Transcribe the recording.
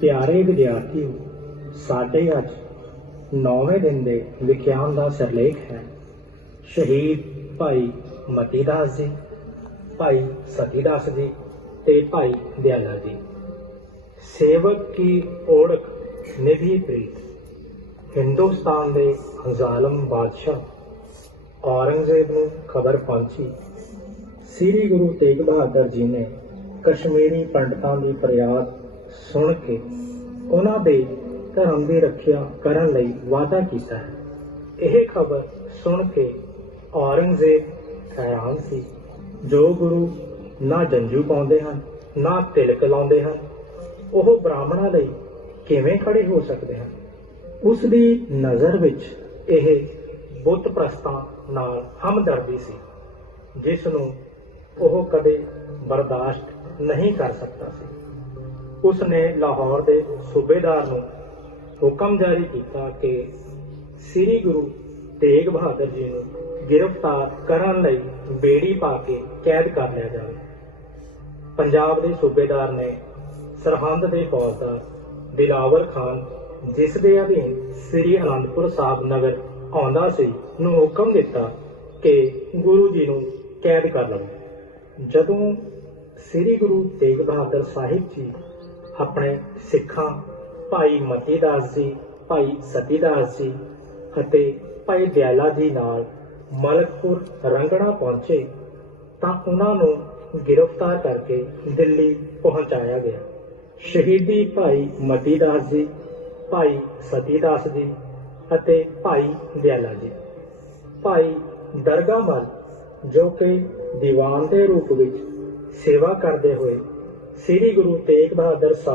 ਪਿਆਰੇ ਵਿਦਿਆਰਥੀਓ ਸਾਡੇ ਅੱਜ ਨੌਵੇਂ ਦਿਨ ਦੇ ਵਿਖਿਆਨ ਦਾ ਸਿਰਲੇਖ ਹੈ। ਸ਼ਹੀਦ ਭਾਈ ਮਤੀਦਾਸ ਜੀ, ਭਾਈ ਸਤੀਦਾਸ ਜੀ ਤੇ ਭਾਈ ਦਿਆਲਾ ਜੀ। ਸੇਵਕ ਕੀ ਓੜਕ ਨਿਧੀ ਪ੍ਰੀਤ, ਹਿੰਦੁਸਤਾਨ ਦੇ ਜ਼ਾਲਮ ਬਾਦਸ਼ਾਹ, ਔਰੰਗਜ਼ੇਬ ਨੂੰ ਖਬਰ ਪਹੁੰਚੀ। ਸ੍ਰੀ ਗੁਰੂ ਤੇਗ ਬਹਾਦਰ ਜੀ ਨੇ ਕਸ਼ਮੀਰੀ ਪੰਡਤਾਂ ਦੀ ਫਰਿਆਦ ਸੁਣ ਕੇ ਉਹਨਾਂ ਦੇ ਧਰਮ ਦੀ ਰੱਖਿਆ ਕਰਨ ਲਈ ਵਾਅਦਾ ਕੀਤਾ ਹੈ। ਇਹ ਖਬਰ ਸੁਣ ਕੇ ਔਰੰਗਜ਼ੇਬ ਹੈਰਾਨ ਸੀ। ਜੋ ਗੁਰੂ ਨਾ ਜੰਜੂ ਪਾਉਂਦੇ ਹਨ, ਨਾ ਤਿਲਕ ਲਾਉਂਦੇ ਹਨ, ਉਹ ਬ੍ਰਾਹਮਣਾਂ ਲਈ ਕਿਵੇਂ ਖੜੇ ਹੋ ਸਕਦੇ ਹਨ? ਉਸ ਦੀ ਨਜ਼ਰ ਵਿੱਚ ਇਹ ਬੁੱਤ ਪ੍ਰਸਤਾਂ ਨਾਲ ਹਮਦਰਦੀ ਸੀ, ਜਿਸ ਨੂੰ ਉਹ ਕਦੇ ਬਰਦਾਸ਼ਤ ਨਹੀਂ ਕਰ ਸਕਦਾ ਸੀ। ਉਸ ਨੇ ਲਾਹੌਰ ਦੇ ਸੂਬੇਦਾਰ ਨੂੰ ਹੁਕਮ ਜਾਰੀ ਕੀਤਾ ਕਿ ਸ੍ਰੀ ਗੁਰੂ ਤੇਗ ਬਹਾਦਰ ਜੀ ਨੂੰ ਗ੍ਰਿਫਤਾਰ ਕਰਨ ਲਈ ਬੇੜੀ ਪਾ ਕੇ ਕੈਦ ਕਰ ਲਿਆ ਜਾਵੇ। ਪੰਜਾਬ ਦੇ ਸੂਬੇਦਾਰ ਨੇ ਸਰਹੰਦ ਦੇ ਫੌਜਦਾਰ ਦਿਲਾਵਰ ਖਾਨ, ਜਿਸ ਦੇ ਅਧੀਨ ਸ੍ਰੀ ਅਨੰਦਪੁਰ ਸਾਹਿਬ ਨਗਰ ਆਉਂਦਾ ਸੀ, ਨੂੰ ਹੁਕਮ ਦਿੱਤਾ ਕਿ ਗੁਰੂ ਜੀ ਨੂੰ ਕੈਦ ਕਰ ਲਵੋ। ਜਦੋਂ ਸ੍ਰੀ ਗੁਰੂ ਤੇਗ ਬਹਾਦਰ ਸਾਹਿਬ ਜੀ ਆਪਣੇ ਸਿੱਖਾਂ, ਭਾਈ ਮਤੀਦਾਸ ਜੀ, ਭਾਈ ਸਤੀਦਾਸ ਜੀ ਅਤੇ ਭਾਈ ਦਿਆਲਾ ਜੀ ਨਾਲ ਮਲਕਪੁਰ ਰੰਗਣਾ ਪਹੁੰਚੇ ਤਾਂ ਉਹਨਾਂ ਨੂੰ ਗ੍ਰਿਫਤਾਰ ਕਰਕੇ ਦਿੱਲੀ ਪਹੁੰਚਾਇਆ ਗਿਆ। ਸ਼ਹੀਦੀ ਭਾਈ ਮਤੀਦਾਸ ਜੀ, ਭਾਈ ਸਤੀਦਾਸ ਜੀ ਅਤੇ ਭਾਈ ਦਿਆਲਾ ਜੀ। ਭਾਈ ਦਰਗਾਹਮਲ ਜੋ ਕਿ ਦੀਵਾਨ ਦੇ ਰੂਪ ਵਿੱਚ ਸੇਵਾ ਕਰਦੇ ਹੋਏ ਸ੍ਰੀ ਗੁਰੂ ਤੇਗ ਬਹਾਦਰ ਸਾਹਿਬ